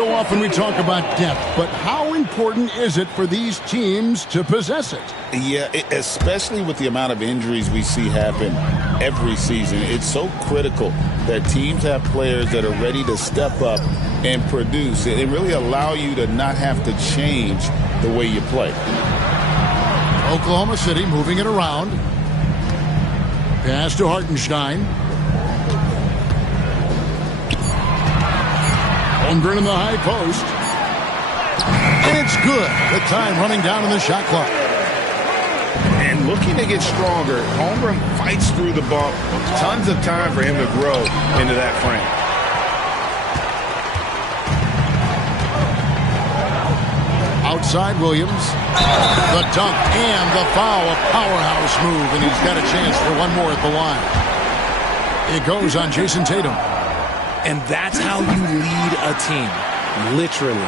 So often we talk about depth, but how important is it for these teams to possess it? Yeah, especially with the amount of injuries we see happen every season. It's so critical that teams have players that are ready to step up and produce and really allow you to not have to change the way you play. Oklahoma City moving it around. Pass to Hartenstein. Holmgren in the high post. And it's good. The time running down in the shot clock. And looking to get stronger, Holmgren fights through the bump. Tons of time for him to grow into that frame. Outside Williams. The dunk and the foul. A powerhouse move, and he's got a chance for one more at the line. It goes on Jason Tatum. And that's how you lead a team, literally.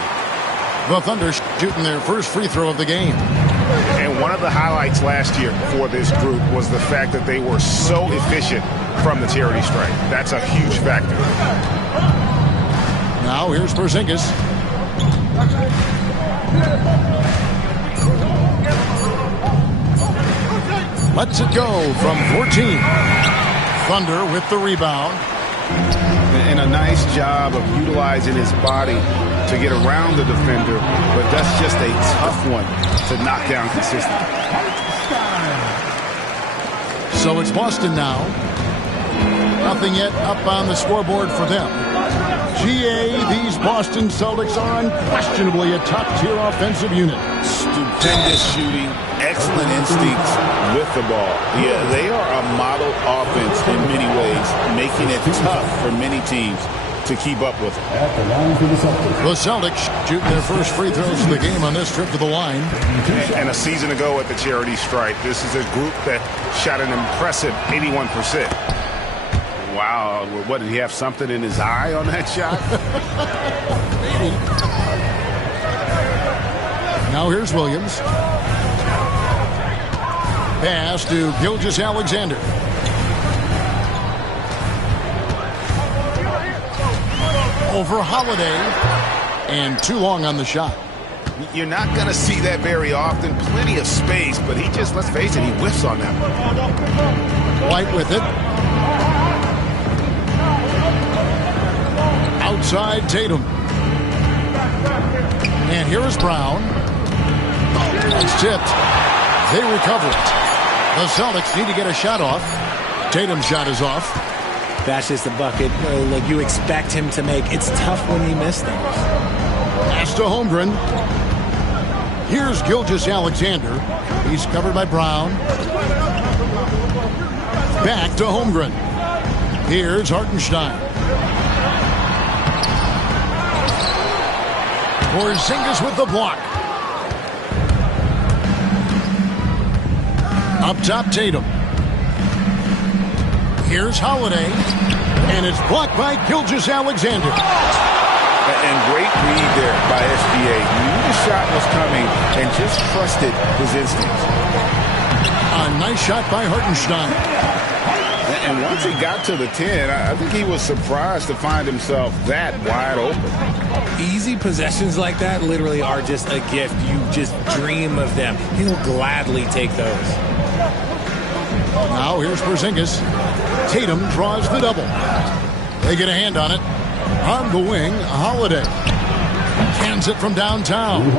The Thunder shooting their first free throw of the game. And one of the highlights last year for this group was the fact that they were so efficient from the charity stripe. That's a huge factor. Now here's Porzingis. Lets it go from 14. Thunder with the rebound. And a nice job of utilizing his body to get around the defender, but that's just a tough one to knock down consistently. So it's Boston now. Nothing yet up on the scoreboard for them. GA, these Boston Celtics are unquestionably a top-tier offensive unit. Stupendous shooting, excellent instincts with the ball. Yeah, they are a model offense in many ways, making it tough for many teams to keep up with them. The Celtics shooting their first free throws of the game on this trip to the line. And a season ago at the charity stripe, this is a group that shot an impressive 81%. Wow, what, did he have something in his eye on that shot? Now here's Williams. Pass to Gilgeous-Alexander. Over Holiday. And too long on the shot. You're not going to see that very often. Plenty of space, but he just, let's face it, he whiffs on that one. White with it. Outside Tatum. And here is Brown. It's tipped. They recover it. The Celtics need to get a shot off. Tatum's shot is off. That's just the bucket like you expect him to make. It's tough when you miss those. Pass to Holmgren. Here's Gilgeous-Alexander. He's covered by Brown. Back to Holmgren. Here's Hartenstein. Porzingis with the block. Up top, Tatum. Here's Holiday. And it's blocked by Gilgeous-Alexander. And great read there by SBA. Knew the shot was coming and just trusted his instincts. A nice shot by Hartenstein. And once he got to the 10, I think he was surprised to find himself that wide open. Easy possessions like that literally are just a gift. You just dream of them. He'll gladly take those. Now here's Porzingis. Tatum draws the double. They get a hand on it. On the wing, Holiday. Cans it from downtown.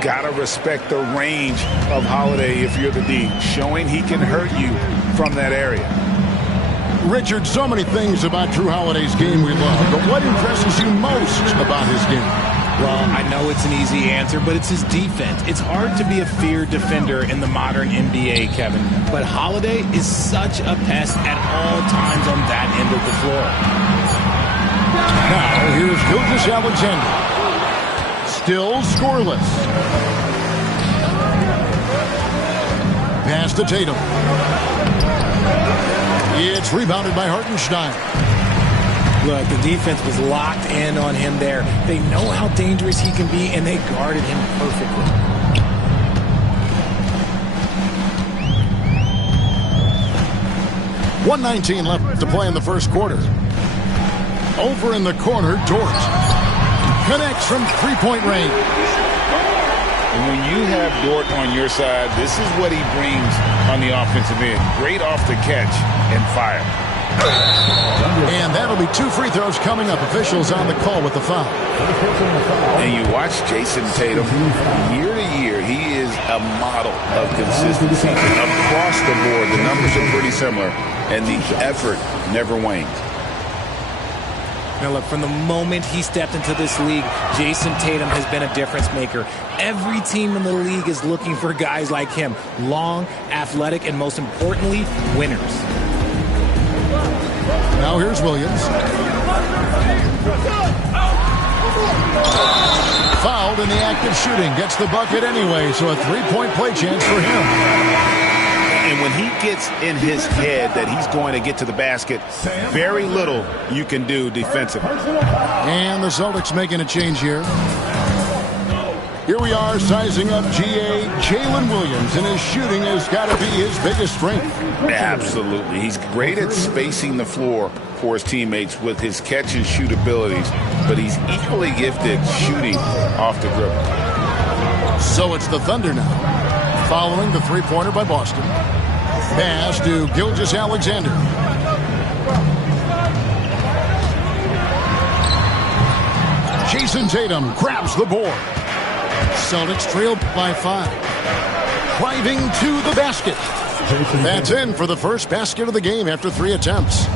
Gotta respect the range of Holiday if you're the D, showing he can hurt you from that area. Richard, so many things about Jrue Holiday's game we love, but what impresses you most about his game? Well, I know it's an easy answer, but it's his defense. It's hard to be a feared defender in the modern NBA, Kevin. But Holiday is such a pest at all times on that end of the floor. Now, here's Gilgeous-Alexander. Still scoreless. Pass to Tatum. It's rebounded by Hartenstein. Look, the defense was locked in on him there. They know how dangerous he can be, and they guarded him perfectly. .119 left to play in the first quarter. Over in the corner, Dort. connects from three-point range. And when you have Dort on your side, this is what he brings on the offensive end. Great off the catch and fire. And that'll be 2 free throws coming up. Officials on the call with the foul. And you watch Jason Tatum, year to year, he is a model of consistency. Across the board, the numbers are pretty similar, and the effort never wanes. Now look, from the moment he stepped into this league, Jason Tatum has been a difference maker. Every team in the league is looking for guys like him. Long, athletic, and most importantly, winners. Now here's Williams. Fouled in the act of shooting. Gets the bucket anyway, so a three-point play chance for him. And when he gets in his head that he's going to get to the basket, very little you can do defensively. And the Celtics making a change here. Here we are sizing up GA Jalen Williams, and his shooting has got to be his biggest strength. Absolutely. He's great at spacing the floor for his teammates with his catch and shoot abilities, but he's equally gifted shooting off the dribble. So it's the Thunder now, following the three-pointer by Boston. Pass to Gilgeous-Alexander. Jason Tatum grabs the board. Celtics trail by 5. Driving to the basket. That's in for the first basket of the game after 3 attempts.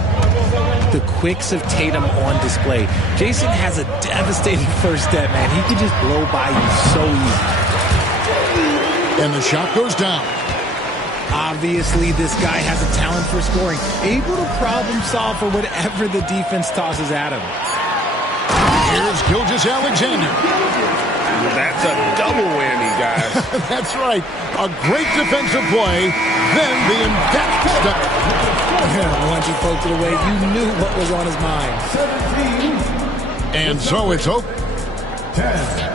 The quicks of Tatum on display. Jason has a devastating first step, man. He can just blow by you so easy. And the shot goes down. Obviously, this guy has a talent for scoring, able to problem solve for whatever the defense tosses at him. Here's Gilgeous-Alexander. That's a double whammy, guys. That's right. A great defensive play, then the emphatic step. Once he poked it away, you knew what was on his mind. 17. And so it's open. 10.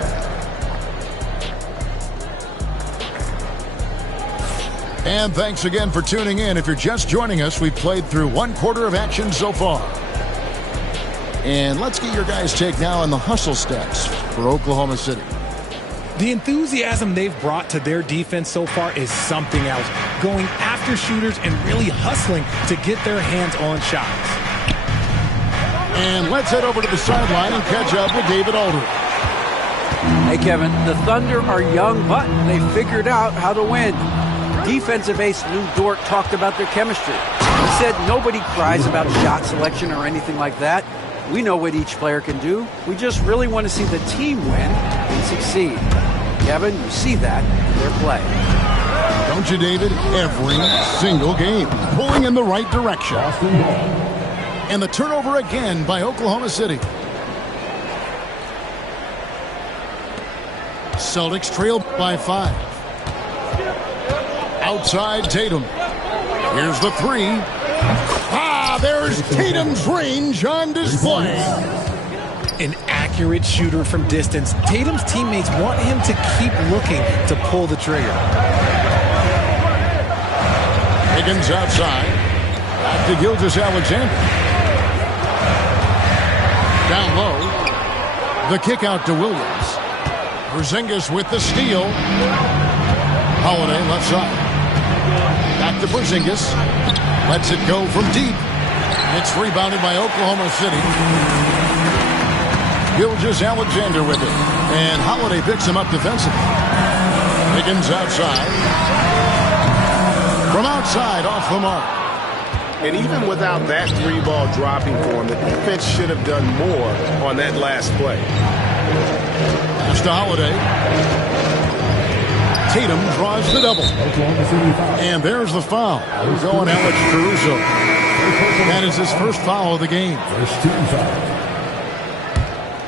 And thanks again for tuning in. If you're just joining us, we've played through 1 quarter of action so far. And let's get your guys' take now on the hustle stats for Oklahoma City. The enthusiasm they've brought to their defense so far is something else. Going after shooters and really hustling to get their hands on shots. And let's head over to the sideline and catch up with David Aldridge. Hey, Kevin, the Thunder are young, but they figured out how to win. Defensive ace Lou Dort talked about their chemistry. He said nobody cries about shot selection or anything like that. We know what each player can do. We just really want to see the team win and succeed. Kevin, you see that in their play. Don't you, David? Every single game. Pulling in the right direction. And the turnover again by Oklahoma City. Celtics trail by 5. Outside Tatum. Here's the 3. There's Tatum's range on display. An accurate shooter from distance. Tatum's teammates want him to keep looking to pull the trigger. Higgins outside. Back to Gilgeous-Alexander. Down low. The kick out to Williams. Porzingis with the steal. Holiday left side. Back to Porzingis. Lets it go from deep. It's rebounded by Oklahoma City. Gilgeous-Alexander with it. And Holiday picks him up defensively. Higgins outside. From outside, off the mark. And even without that 3-ball dropping for him, the defense should have done more on that last play. Pass to Holiday. Tatum draws the double. And there's the foul. Going Alex Caruso. That is his first foul of the game. First team foul.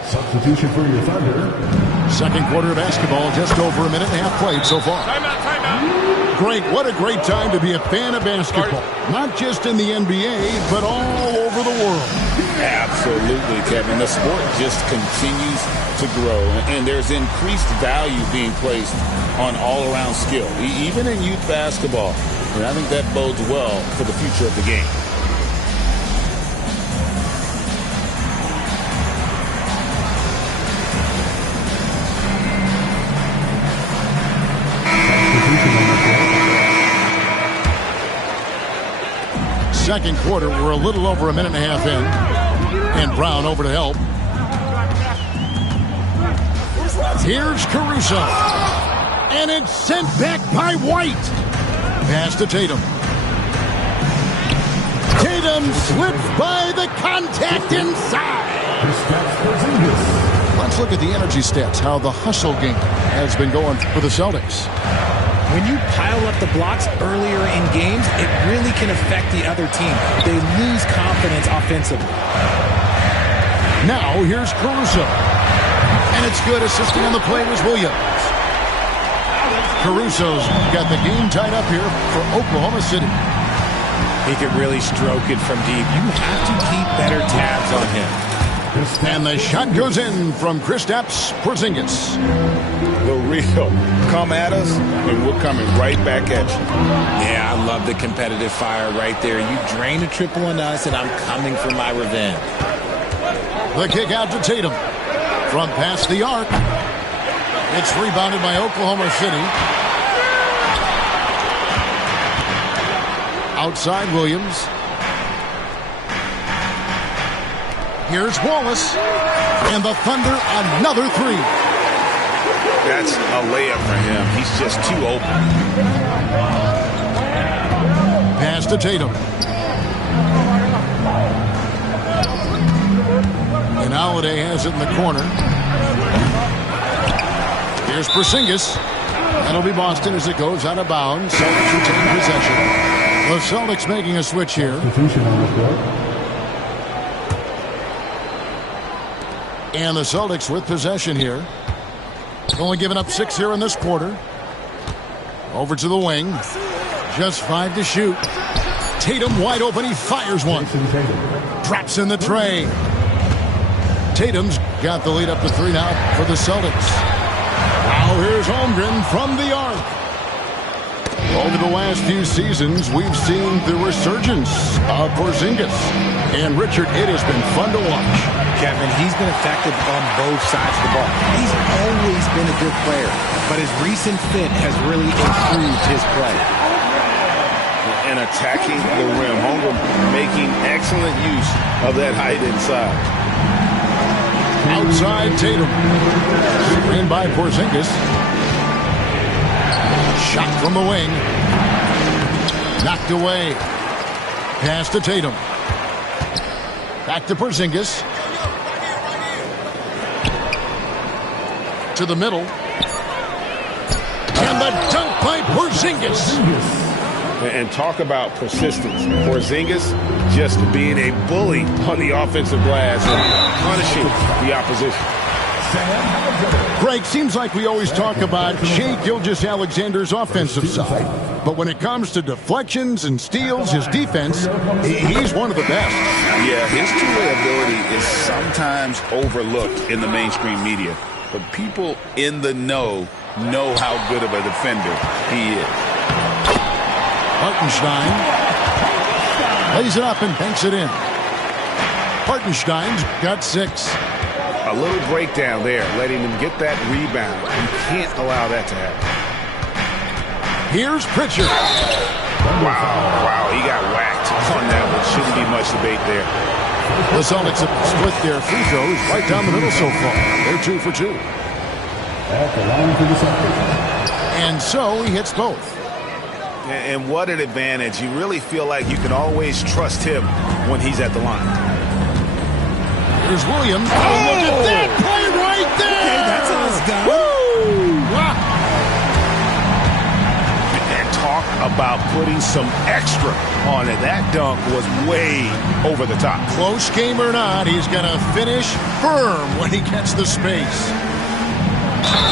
Substitution for your Thunder. Second quarter of basketball, just over a minute and a half played so far. Timeout. Great. What a great time to be a fan of basketball. Not just in the NBA, but all over the world. Absolutely, Kevin. The sport just continues to grow, and there's increased value being placed on all-around skill, even in youth basketball. And I think that bodes well for the future of the game. second quarter. We're a little over a minute and a half in. And Brown over to help. Here's Caruso. And it's sent back by White. Pass to Tatum. Tatum slips by the contact inside. Let's look at the energy stats, how the hustle game has been going for the Celtics. When you pile up the blocks earlier in games, it really can affect the other team. They lose confidence offensively. Now, here's Caruso. And it's good. Assisting on the play was Williams. Caruso's got the game tied up here for Oklahoma City. He can really stroke it from deep. You have to keep better tabs on him. And the shot goes in from Kristaps Porzingis. The real come at us, and we're coming right back at you. Yeah, I love the competitive fire right there. You drain a triple on us, and I'm coming for my revenge. The kick out to Tatum. From past the arc. It's rebounded by Oklahoma City. Outside Williams. Here's Wallace. And the Thunder, another three. That's a layup for him. He's just too open. Pass to Tatum. And Holiday has it in the corner. Here's Porzingis. That'll be Boston as it goes out of bounds. Celtics retain possession. The Celtics making a switch here. And the Celtics with possession here. Only giving up 6 here in this quarter. Over to the wing. Just 5 to shoot. Tatum wide open. He fires one. Drops in the tray. Tatum's got the lead up to 3 now for the Celtics. Now here's Holmgren from the arc. Over the last few seasons, we've seen the resurgence of Porzingis. And Richard, it has been fun to watch. Kevin, he's been effective on both sides of the ball. He's always been a good player, but his recent fit has really improved his play. And attacking the rim. Holmgren making excellent use of that height inside. Outside Tatum. Screen by Porzingis. Shot from the wing. Knocked away. Pass to Tatum. Back to Porzingis. To the middle. And the dunk by Porzingis. And talk about persistence. Porzingis just being a bully on the offensive glass and punishing the opposition. Greg, seems like we always talk about Shai Gilgeous-Alexander's offensive side. But when it comes to deflections and steals, his defense, he's one of the best. Yeah, his two-way ability is sometimes overlooked in the mainstream media. But people in the know how good of a defender he is. Hartenstein lays it up and banks it in. Hartenstein's got 6. A little breakdown there, letting him get that rebound. You can't allow that to happen. Here's Pritchard. Wow, he got whacked on that one. Shouldn't be much debate there. The Celtics have split their free throws right down the middle so far. They're 2 for 2. And so he hits both. And what an advantage. You really feel like you can always trust him when he's at the line. Here's Williams. Oh, look at that play right there. Okay, that's how it's done. Woo! Wow. And talk about putting some extra on it. That dunk was way over the top. Close game or not, he's going to finish firm when he gets the space.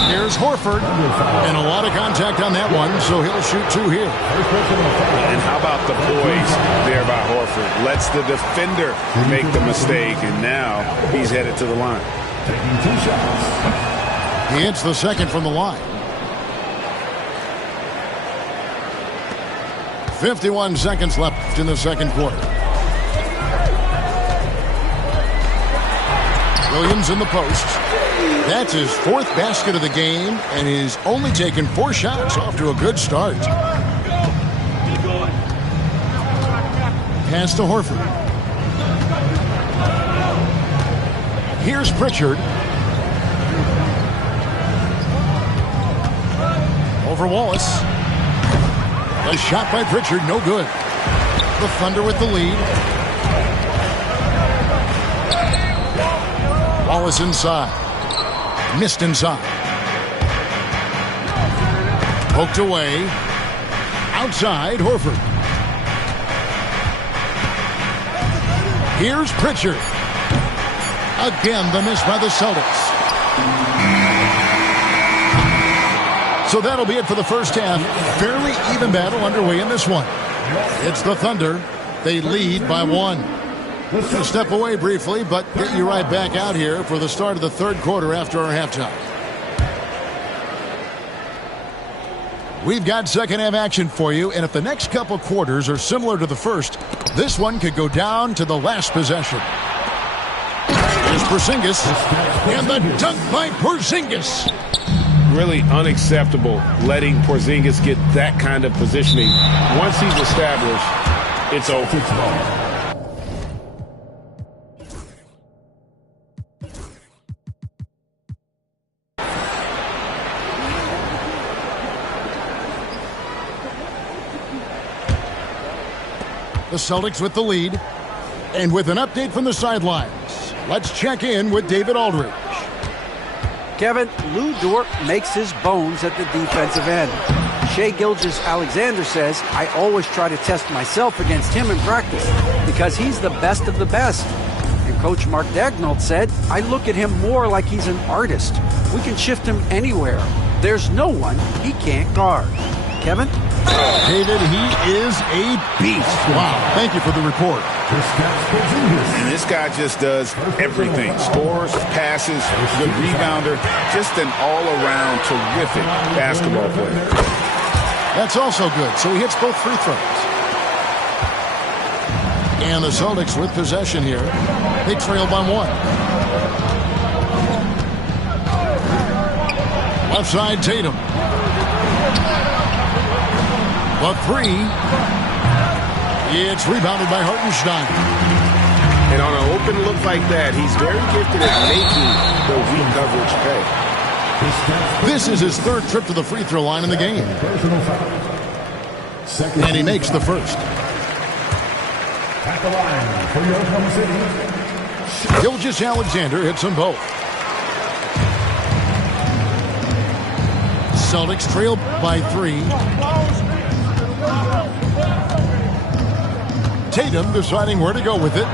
Here's Horford, and a lot of contact on that one, so he'll shoot 2 here. And how about the poise there by Horford? Lets the defender make the mistake, and now he's headed to the line. He hits the second from the line. 51 seconds left in the second quarter. Williams in the post. That's his 4th basket of the game, and he's only taken 4 shots. Off to a good start. pass to Horford. Here's Pritchard. Over Wallace. A shot by Pritchard, no good. The Thunder with the lead. Wallace inside. Missed inside. Poked away. Outside, Horford. Here's Pritchard. Again, the miss by the Celtics. So that'll be it for the first half. Fairly even battle underway in this one. It's the Thunder. They lead by 1. We'll step away briefly, but get you right back out here for the start of the third quarter after our halftime. We've got second half action for you, and if the next couple quarters are similar to the first, this one could go down to the last possession. Here's Porzingis, and the dunk by Porzingis. Really unacceptable letting Porzingis get that kind of positioning. Once he's established, it's over. The Celtics with the lead. And with an update from the sidelines, let's check in with David Aldridge. Kevin, Lou Dort makes his bones at the defensive end. Shai Gilgeous-Alexander says, I always try to test myself against him in practice because he's the best of the best. And Coach Mark Daigneault said, I look at him more like he's an artist. We can shift him anywhere. There's no one he can't guard. Kevin? David, he is a beast. Wow, thank you for the report. And this guy just does everything. Scores, passes, good rebounder. Just an all-around terrific basketball player. That's also good. So he hits both free throws. And the Celtics with possession here. They trail by 1. Left side, Tatum. The 3. It's rebounded by Hartenstein. And on an open look like that, he's very gifted at making the weak coverage pay. This is his third trip to the free throw line in the game. And he makes the first. At the line for your Oklahoma City. Gilgeous-Alexander hits them both. Celtics trail by 3. Tatum deciding where to go with it.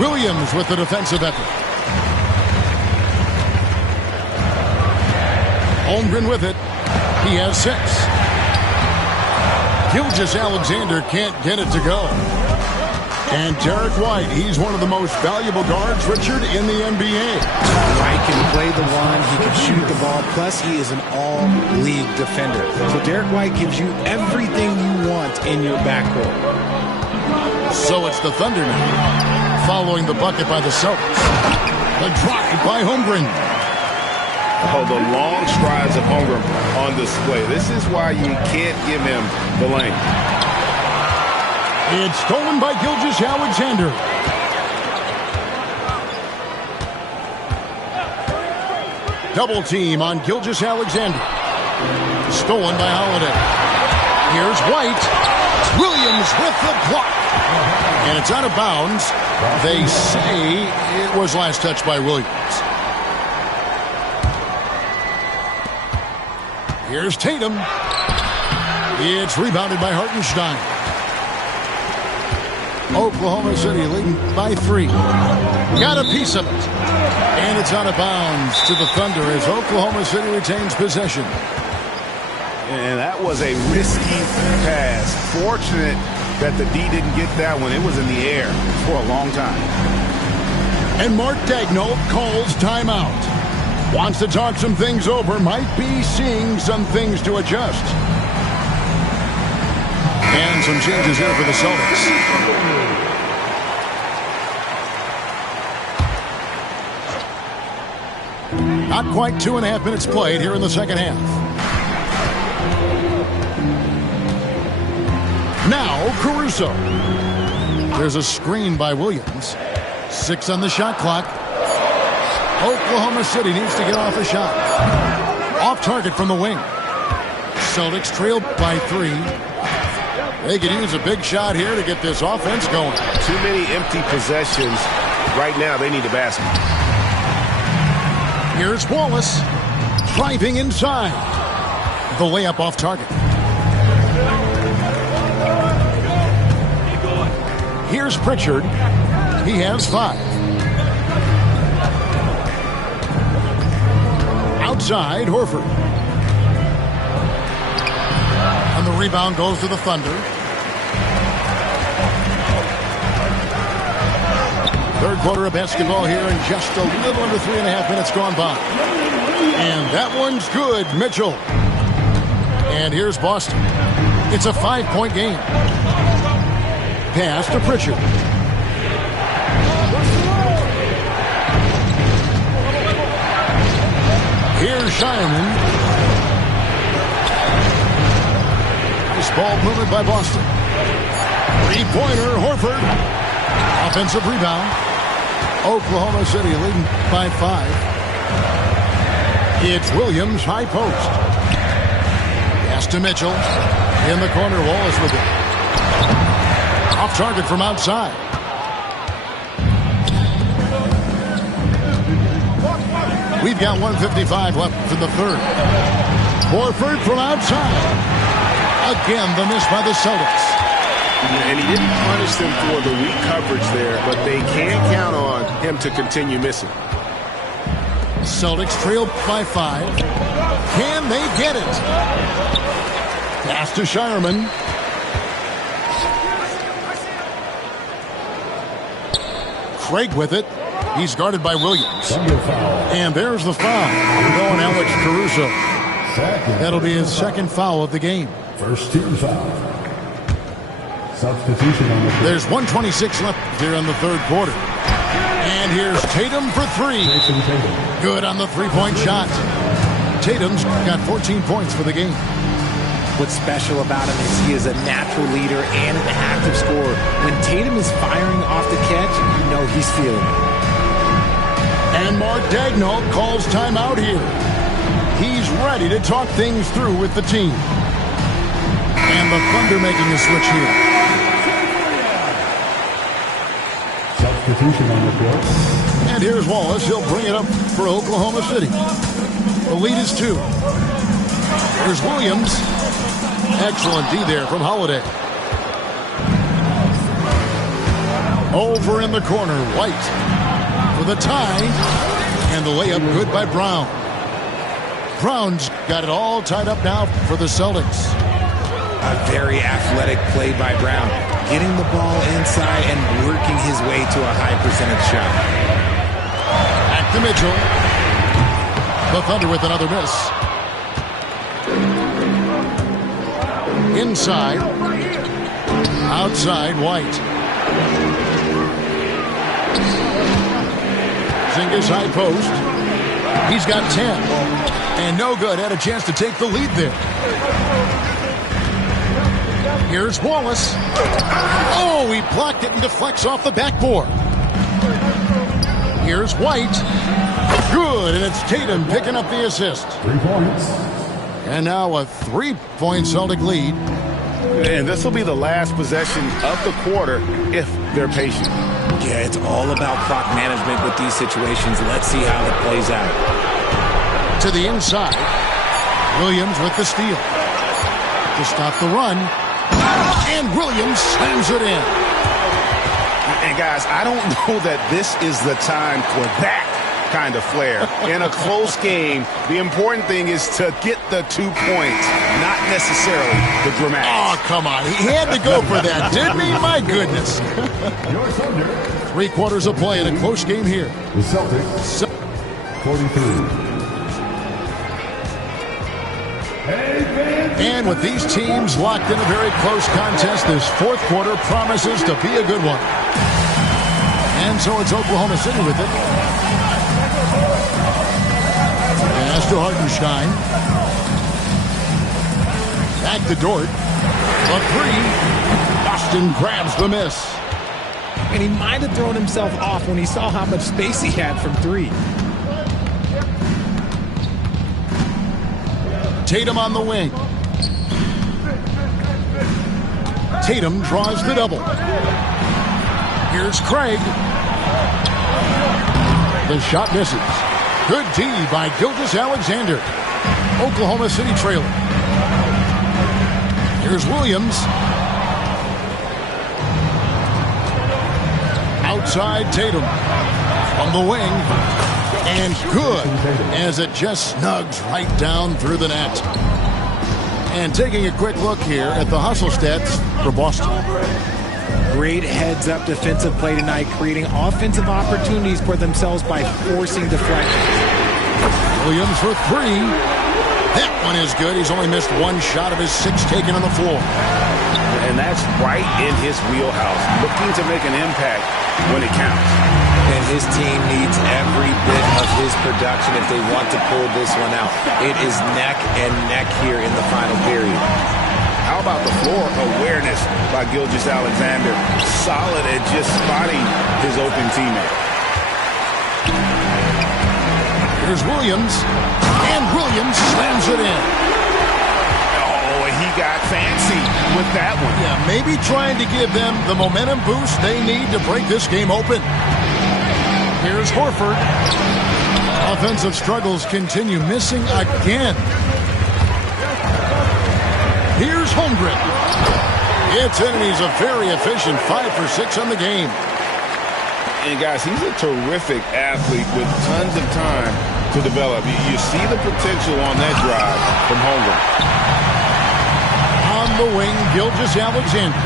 Williams with the defensive effort. Holmgren with it. He has 6. Gilgeous-Alexander can't get it to go. And Derek White, he's one of the most valuable guards, Richard, in the NBA. White can play the one, he can shoot the ball, plus he is an all-league defender. So Derek White gives you everything you want in your backcourt. So it's the Thunder now, following the bucket by the Celtics. The drive by Holmgren. Oh, the long strides of Holmgren on display. This is why you can't give him the lane. It's stolen by Gilgeous-Alexander. Double team on Gilgeous-Alexander. Stolen by Holiday. Here's White. Williams with the block. And it's out of bounds. They say it was last touched by Williams. Here's Tatum. It's rebounded by Hartenstein. Oklahoma City leading by 3. Got a piece of it. And it's out of bounds to the Thunder as Oklahoma City retains possession. And that was a risky pass. Fortunate that the D didn't get that one. It was in the air for a long time. And Mark Daigneault calls timeout. Wants to talk some things over. Might be seeing some things to adjust. And some changes here for the Celtics. Not quite 2.5 minutes played here in the second half. Now Caruso. There's a screen by Williams. 6 on the shot clock. Oklahoma City needs to get off a shot. Off target from the wing. Celtics trail by 3. They could use a big shot here to get this offense going. Too many empty possessions. Right now, they need a basket. Here's Wallace. Driving inside. The layup off target. Here's Pritchard. He has 5. Outside, Horford. And the rebound goes to the Thunder. Third quarter of basketball here, and just a little under 3.5 minutes gone by. And that one's good, Mitchell. And here's Boston. It's a 5-point game. Pass to Pritchard. Here's Shireman. Nice ball movement by Boston. 3-pointer, Horford. Offensive rebound. Oklahoma City leading by 5. It's Williams, high post. Pass to Mitchell. In the corner, Wallace with it. Off target from outside. We've got 1:55 left in the third. Horford from outside. Again, the miss by the Celtics. And he didn't punish them for the weak coverage there, but they can count on him to continue missing. Celtics trail by 5. Can they get it? Pass to Shireman. Craig with it. He's guarded by Williams. And there's the foul. Going Alex Caruso. That'll be his second foul of the game. First team foul. Substitution on the floor. There's 1:26 left here in the third quarter. And here's Tatum for 3. Good on the 3-point shot. Tatum's got 14 points for the game. What's special about him is he is a natural leader and an active scorer. When Tatum is firing off the catch, you know he's feeling it. And Mark Daigneault calls timeout here. He's ready to talk things through with the team. And the Thunder making a switch here. Substitution on the floor. And here's Wallace. He'll bring it up for Oklahoma City. The lead is 2. Here's Williams. Excellent D there from Holiday. Over in the corner, White for the tie. And the layup good by Brown. Brown's got it all tied up now for the Celtics. A very athletic play by Brown. Getting the ball inside and working his way to a high percentage shot. Back to Mitchell. The Thunder with another miss. Inside. Outside, White. Zingas high post. He's got 10. And no good. Had a chance to take the lead there. Here's Wallace. Oh, he blocked it and deflects off the backboard. Here's White. Good, and it's Tatum picking up the assist. 3 points. And now a 3-point Celtic lead. And this will be the last possession of the quarter if they're patient. Yeah, it's all about clock management with these situations. Let's see how that plays out. To the inside. Williams with the steal. To stop the run. And Williams slams it in. And guys, I don't know that this is the time for that kind of flair. In a close game, the important thing is to get the 2 points, not necessarily the dramatics. Oh, come on. He had to go for that, didn't he? My goodness. Your Thunder. 3 quarters of play in a close game here. The Celtics. 43. And with these teams locked in a very close contest, this fourth quarter promises to be a good one. And so it's Oklahoma City with it. Pass to Hartenstein. Back to Dort. A 3. Boston grabs the miss. and he might have thrown himself off when he saw how much space he had from three. Tatum on the wing. Tatum draws the double. Here's Craig. The shot misses. Good D by Gilgeous-Alexander. Oklahoma City trailing. Here's Williams. Outside Tatum. From the wing. And good as it just snugs right down through the net. And taking a quick look here at the hustle stats for Boston. Great heads-up defensive play tonight, creating offensive opportunities for themselves by forcing deflections. Williams for three. That one is good. He's only missed one shot of his 6 taken on the floor. And that's right in his wheelhouse, looking to make an impact when it counts. And his team needs every bit of his production if they want to pull this one out. It is neck and neck here in the final period. How about the floor awareness by Gilgeous-Alexander? Solid at just spotting his open teammate. Here's Williams. And Williams slams it in. Oh, and he got fancy with that one. Yeah, maybe trying to give them the momentum boost they need to break this game open. Here's Horford. Offensive struggles continue, missing again. Here's Holmgren. It's in, and he's a very efficient 5 for 6 on the game. And guys, he's a terrific athlete with tons of time to develop. You see the potential on that drive from Holmgren. On the wing, Gilgeous-Alexander.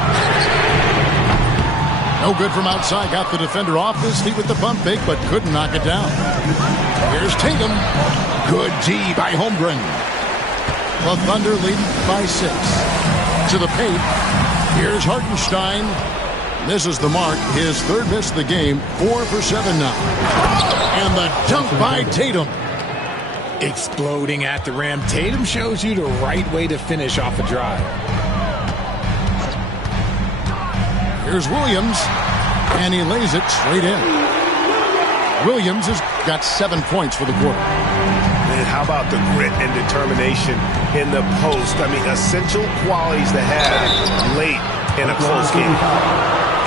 No good from outside. Got the defender off his feet with the pump fake, but couldn't knock it down. Here's Tatum. Good D by Holmgren. The Thunder lead by 6. To the paint. Here's Hartenstein. Misses the mark. His 3rd miss of the game. 4 for 7 now. And the dunk by Tatum. Exploding at the rim. Tatum shows you the right way to finish off a drive. Here's Williams. And he lays it straight in. Williams has got 7 points for the quarter. And how about the grit and determination in the post? I mean, essential qualities to have late in a close game.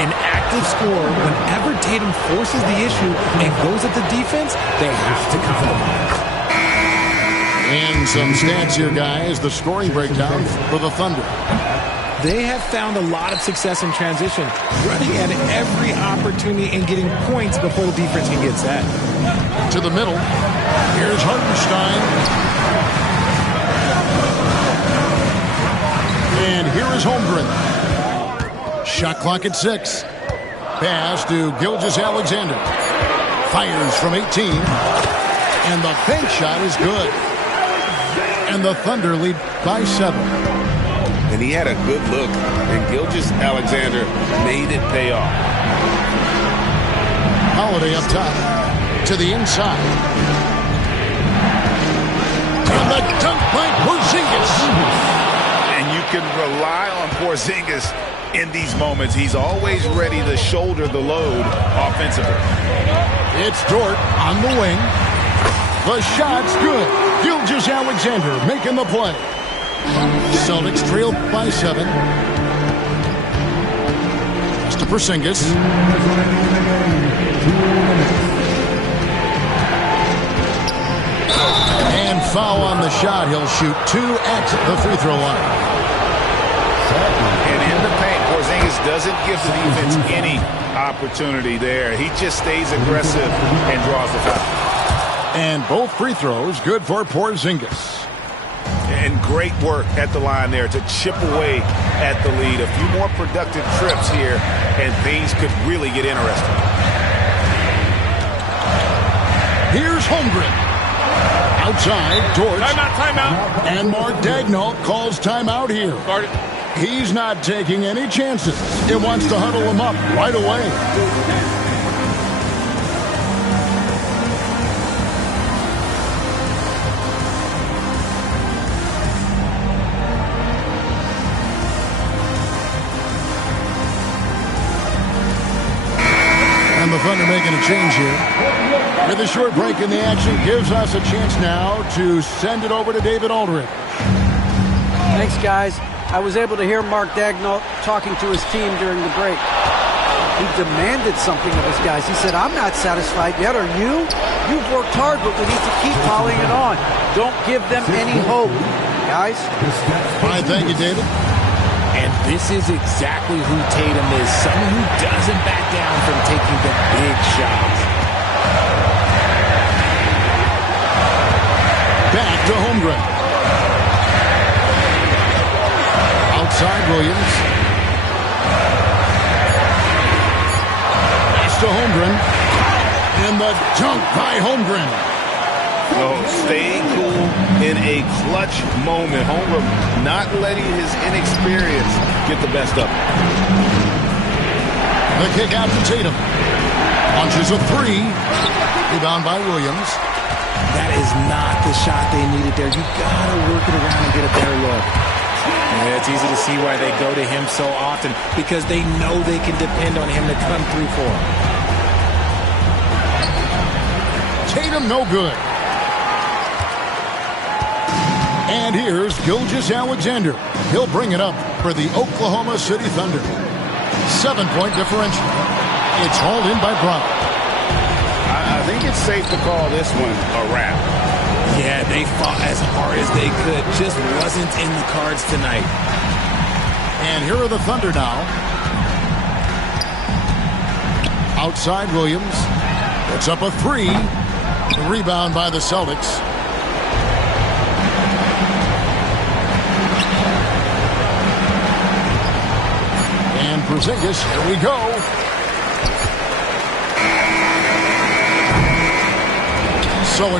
An active scorer, whenever Tatum forces the issue and goes at the defense, they have to compromise. And some stats here, guys. The scoring breakdown for the Thunder. They have found a lot of success in transition, running at every opportunity and getting points before the defense can get set. To the middle. Here's Hartenstein. And here is Holmgren. Shot clock at 6. Pass to Gilgeous-Alexander. Fires from 18. And the bank shot is good. And the Thunder lead by 7. And he had a good look, and Gilgeous-Alexander made it pay off. Holiday up top. To the inside. And the dunk by Porzingis. And you can rely on Porzingis in these moments. He's always ready to shoulder the load offensively. It's Dort on the wing. The shot's good. Gilgeous-Alexander making the play. Celtics trail by 7. Pass to Porzingis. And foul on the shot. He'll shoot 2 at the free throw line. And in the paint, Porzingis doesn't give the defense any opportunity there. He just stays aggressive and draws the foul. And both free throws good for Porzingis. And great work at the line there to chip away at the lead. A few more productive trips here, and things could really get interesting. Here's Holmgren. Outside, Dort. Timeout. And Mark Daigneault calls timeout here. He's not taking any chances. He wants to huddle him up right away. Thunder making a change here. With a short break in the action, gives us a chance now to send it over to David Aldridge. Thanks, guys. I was able to hear Mark Daigneault talking to his team during the break. He demanded something of his guys. He said, I'm not satisfied yet. Are you? You've worked hard, but we need to keep piling it on. Don't give them any hope. Guys? All right, thank you, David. And this is exactly who Tatum is. Someone who doesn't back down from taking the big shots. Back to Holmgren. Outside Williams. Pass to Holmgren. And the dunk by Holmgren. No, staying cool in a clutch moment. Holmgren not letting his inexperience get the best of him. The kick out to Tatum. Launches a three. Rebound by Williams. That is not the shot they needed there. You gotta work it around and get a better look. Yeah, it's easy to see why they go to him so often, because they know they can depend on him to come through for them. Tatum no good. And here's Gilgeous-Alexander. He'll bring it up for the Oklahoma City Thunder. 7-point differential. It's hauled in by Brown. I think it's safe to call this one a wrap. Yeah, they fought as hard as they could. Just wasn't in the cards tonight. And here are the Thunder now. Outside Williams. Puts up a three. The rebound by the Celtics. And Porzingis, here we go. So it's